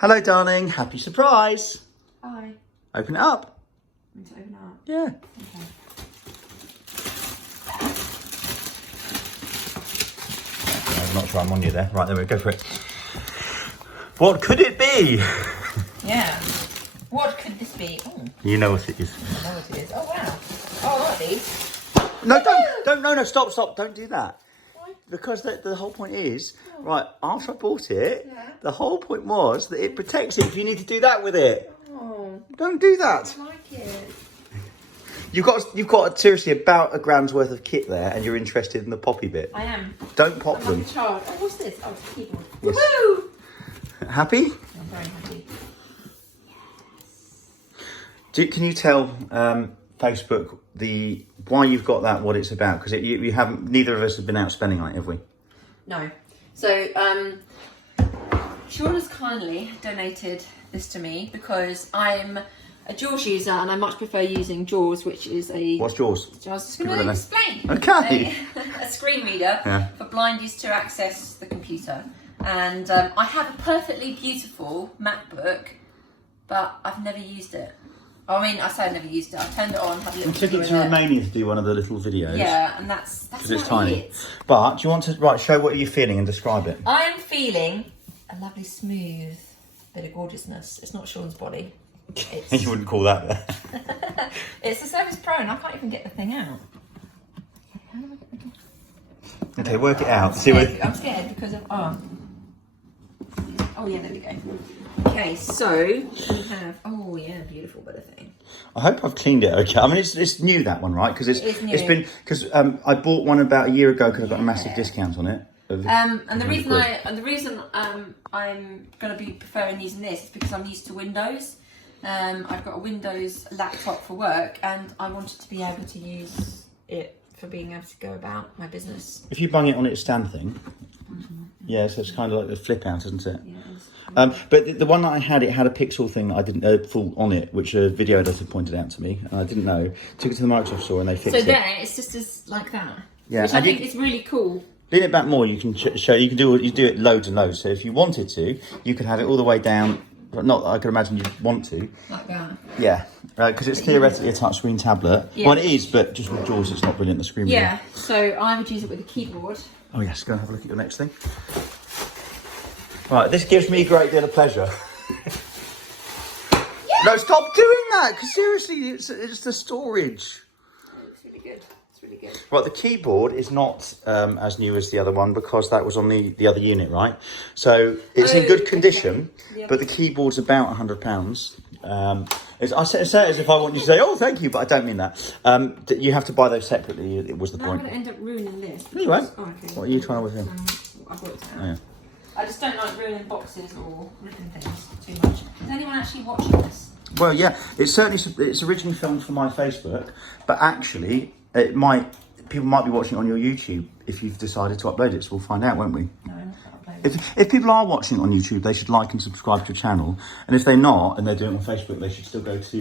Hello, darling. Happy surprise. Hi. Open it up. Want to open it up? Yeah. Okay. I'm not sure I'm on you there. Right, there we go for it. What could it be? Yeah. What could this be? Oh, You know what it is. I know what it is. Oh, wow. Oh, I like these. No, no, stop. Don't do that. Why? Because the whole point is, right, after I bought it, Yeah. the whole point was that it protects it if you need to do that with it. Oh, Don't do that. I like it. You've got seriously about a gram's worth of kit there and you're interested in the poppy bit. I am. Don't pop I'm them. like a child. Oh, what's this? Oh, it's a keyboard. Yes. Woohoo! Happy? I'm very happy. Can you tell Facebook why you've got that, what it's about? Because you haven't. Neither of us have been out spending on it, have we? No. So, Sean has kindly donated this to me because I'm a JAWS user and I much prefer using JAWS, which is a... What's yours? I was just going to explain. Okay. A screen reader for blindies to access the computer. And I have a perfectly beautiful MacBook, but I've never used it. I mean, I say I've never used it. I turned it on, had a little I took it to Romania to do one of the little videos. Yeah, and that's because it's about tiny. it. But do you want to show what you're feeling and describe it? I am feeling a lovely smooth bit of gorgeousness. It's not Sean's body. It's, You wouldn't call that there. it's the Surface Pro, and I can't even get the thing out. How do I get the thing? Okay, work it out. I'm scared because of Oh yeah, there we go. Okay, so we have beautiful bit of thing. I hope I've cleaned it okay. I mean, it's new, that one, right? Because it's been I bought one about a year ago because I got a massive discount on it. And the reason I'm going to be preferring using this is because I'm used to Windows. I've got a Windows laptop for work, and I wanted to be able to use it for being able to go about my business. If you bung it on its stand thing, yeah, so it's kind of like the flip out, isn't it? Yeah, it is. But the one that I had, it had a pixel thing that I didn't full on it, which a video editor pointed out to me, and I didn't know. Took it to the Microsoft store and they fixed it. So there, it's just as like that. Yeah, which I think is really cool. Lean it back more. You can show. You can do it loads and loads. So if you wanted to, you could have it all the way down. But not that I could imagine you'd want to. Like that. Yeah, because it's theoretically a touchscreen tablet. Yeah. Well, it is, but just with JAWS, it's not brilliant. The screen. Yeah. So I would use it with a keyboard. Oh yes, go and have a look at your next thing. Right, this gives me a great deal of pleasure. Yeah. No, stop doing that, because seriously, it's the storage. It's really good. It's really good. Right, the keyboard is not as new as the other one because that was on the other unit, right? So it's in good condition, okay. Yep. but the keyboard's about £100. I say it as if I want you to say, oh, thank you, but I don't mean that. You have to buy those separately, it was the Now point. I'm going to end up ruining this. No, you won't. Oh, okay. What are you trying with him? I've worked it out. Oh, yeah. I just don't like ruining boxes or ripping things too much. Is anyone actually watching this? Well, yeah, it's originally filmed for my Facebook, but actually people might be watching it on your YouTube if you've decided to upload it, so we'll find out, won't we? No, I'm not going to upload it. If people are watching it on YouTube, they should like and subscribe to your channel. And if they're not, and they're doing it on Facebook, they should still go to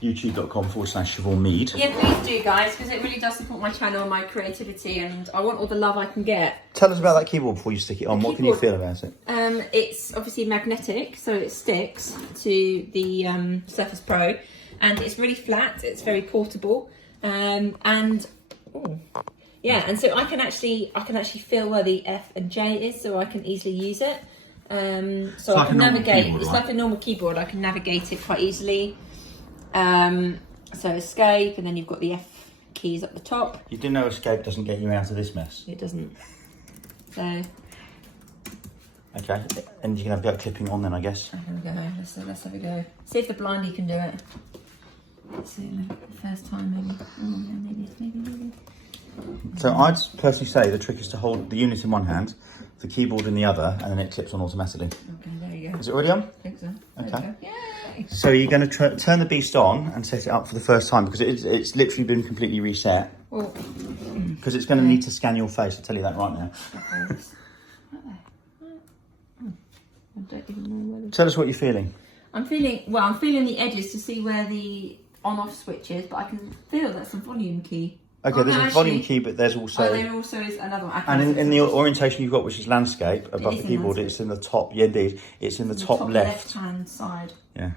youtube.com/Siobhan Mead. Yeah, please do, guys, because it really does support my channel and my creativity, and I want all the love I can get. Tell us about that keyboard before you stick it on. What can you feel about it? It's obviously magnetic, so it sticks to the Surface Pro, and it's really flat. It's very portable, and so I can actually feel where the F and J is, so I can easily use it. So I can navigate. It's like a normal keyboard. I can navigate it quite easily. So escape, and then you've got the F keys at the top. You do know escape doesn't get you out of this mess. It doesn't. So. Okay, and you can have a go at clipping on then, I guess. Here we go. Let's have a go. See if the blindy can do it. Let's see, the first time maybe. Oh, maybe. So I'd personally say the trick is to hold the unit in one hand, the keyboard in the other, and then it clips on automatically. Okay, there you go. Is it already on? I think so. Okay. Yay! So you're going to turn the beast on and set it up for the first time because it's literally been completely reset. Well, because it's going to need to scan your face. I'll tell you that right now. I don't even know where Tell us what you're feeling. I'm feeling the edges to see where the on-off switch is, but I can feel that's a volume key. Okay, there's a volume key, but there's also... Oh, there also is another one. And in the orientation you've got, which is landscape, above the keyboard, it's in the top... Yeah, indeed. It's in the top left. left-hand side. Yeah.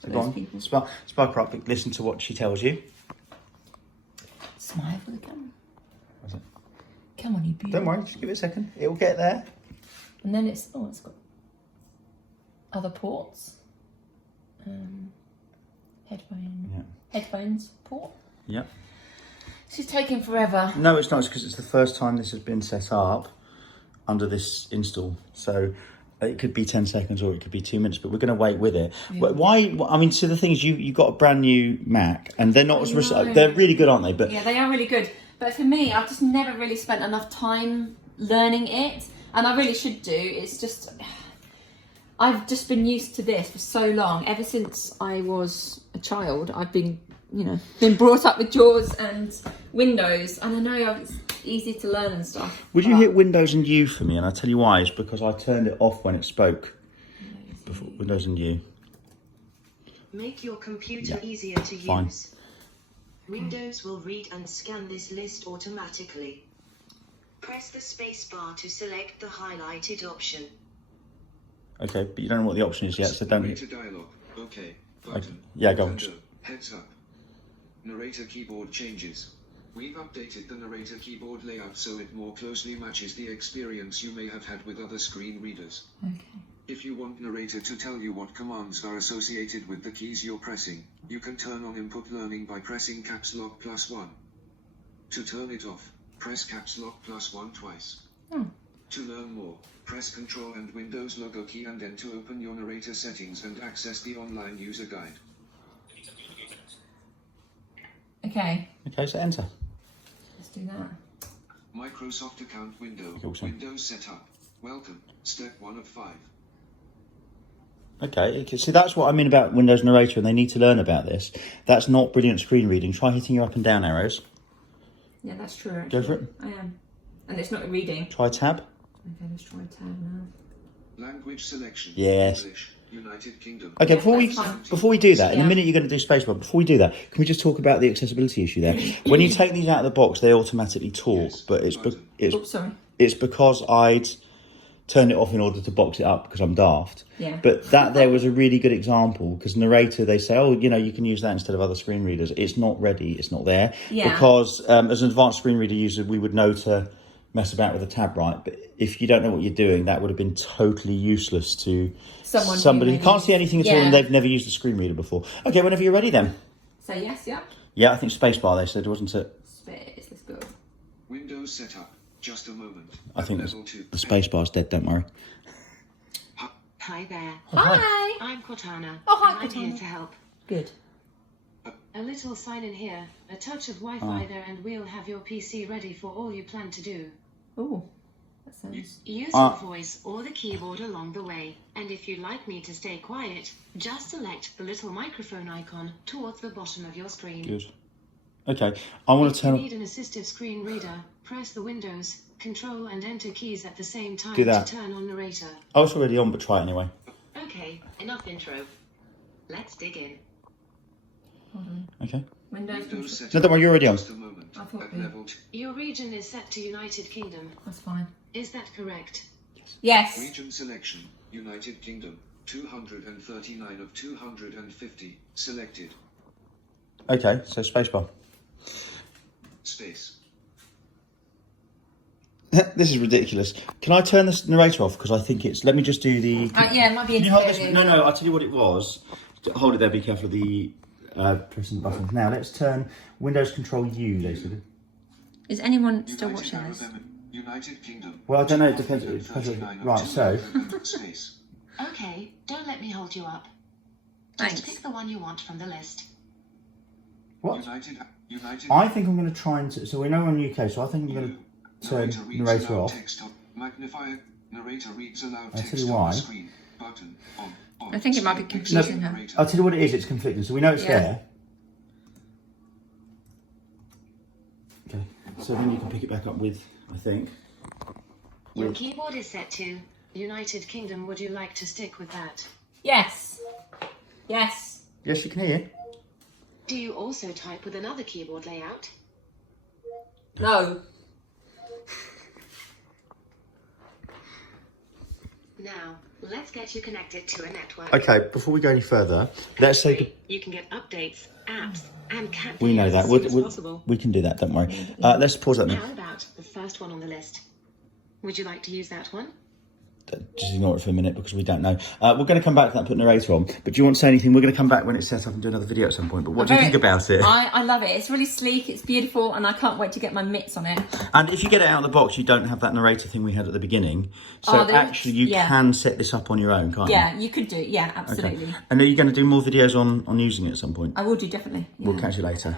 So go on. Spark her up, listen to what she tells you. Smile for the camera. What's it? Come on, you beautiful. Don't worry, just give it a second. It'll get there. And then it's got other ports. Headphones port. Yeah. This is taking forever. No, it's not. It's because it's the first time this has been set up under this install. So it could be 10 seconds or it could be 2 minutes, but we're going to wait with it. Yeah. Why? I mean, so the thing is, you got a brand new Mac, and they're not as they're really good, aren't they? But yeah, they are really good. But for me, I've just never really spent enough time learning it, and I really should do. It's just I've just been used to this for so long. Ever since I was a child, I've been brought up with JAWS and Windows, and I know it's easy to learn and stuff. Would you hit Windows and U for me? And I'll tell you why. It's because I turned it off when it spoke. Before, Windows and U. Make your computer easier to use. Windows will read and scan this list automatically. Press the space bar to select the highlighted option. Okay, but you don't know what the option is yet, so don't... Narrator dialog. Okay. Button. Yeah, go on. Heads up. Narrator keyboard changes. We've updated the narrator keyboard layout so it more closely matches the experience you may have had with other screen readers. Okay. If you want narrator to tell you what commands are associated with the keys you're pressing, you can turn on input learning by pressing caps lock +1. To turn it off, press caps lock +1 twice. To learn more, press Ctrl and Windows logo key and then to open your narrator settings and access the online user guide. Okay. Okay, so enter. Let's do that. Microsoft account window. Awesome. Windows setup. Welcome. Step 1 of 5. Okay, see that's what I mean about Windows Narrator, and they need to learn about this. That's not brilliant screen reading. Try hitting your up and down arrows. Yeah, that's true. Actually. Go for it. I am. And it's not reading. Try tab. Okay, let's try tab now. Language selection. Yes. English, United Kingdom. Okay, Yeah, before we do that, in a minute you're going to do spacebar. Before we do that, can we just talk about the accessibility issue there? When you take these out of the box, they automatically talk, but it's because I'd turned it off in order to box it up because I'm daft. Yeah. But that there was a really good example because narrator, they say, oh, you can use that instead of other screen readers. It's not ready. It's not there. Yeah. Because as an advanced screen reader user, we would know to mess about with the tab right. But if you don't know what you're doing, that would have been totally useless to somebody who can't see anything at all and they've never used a screen reader before. Okay, whenever you're ready then. Say yes, yeah. Yeah, I think spacebar they said, wasn't it? Space, let's go. Windows setup. Just a moment. I think the spacebar's dead, don't worry. Hi there. Hi. I'm Cortana. Oh, hi, and Cortana. I'm here to help. Good. A little sign in here, a touch of Wi-Fi there, and we'll have your PC ready for all you plan to do. Oh, that sounds... Use your voice or the keyboard along the way, and if you'd like me to stay quiet, just select the little microphone icon towards the bottom of your screen. Good. Okay, I want to turn... If you need an assistive screen reader, press the Windows, Control and Enter keys at the same time Do that. to turn on narrator. Oh, it's already on, but try it anyway. Okay, enough intro. Let's dig in. Hold on. Okay. Windows. setup. No, don't worry, you're already on. Just a moment. I thought At we- level 2. Your region is set to United Kingdom. That's fine. Is that correct? Yes. Region selection. United Kingdom. 239 of 250. Selected. Okay, so spacebar. Space. This is ridiculous. Can I turn this narrator off? Because I think it's... Let me just do the... Yeah, it might be Can you hold this? interfering. No, I'll tell you what it was. Hold it there, be careful of the pressing the buttons. Now, let's turn Windows Control U, they said. Is anyone still United watching Arab this? United Kingdom. Well, I don't know, it depends. Right, so... Space. Okay, don't let me hold you up. Thanks. Just pick the one you want from the list. What? United. I think I'm going to try and... So we know we're in the UK, so I think I'm going to turn narrator off. Magnifier. Narrator reads aloud I'll text tell you on why. the screen. Button on. I think it might be confusing her. I'll tell you what it is, it's conflicting. So we know it's there. Okay, so then you can pick it back up with, I think. Your keyboard is set to United Kingdom. Would you like to stick with that? Yes. Yes. Yes, you can hear. Do you also type with another keyboard layout? No. Now, let's get you connected to a network. Okay, before we go any further, let's say... You can get updates, apps, and cat We know videos that. as soon as possible. We can do that, don't worry. Let's pause that now. How about the first one on the list? Would you like to use that one? Just ignore it for a minute because we don't know. We're going to come back to that, put narrator on. But do you want to say anything? We're going to come back when it's set up and do another video at some point. But what do you think about it? I love it. It's really sleek, it's beautiful, and I can't wait to get my mitts on it. And if you get it out of the box, you don't have that narrator thing we had at the beginning. So actually you can set this up on your own, can't you? Yeah, you could do it. Yeah, absolutely. Okay. And are you going to do more videos on using it at some point? I will do, definitely. Yeah. We'll catch you later.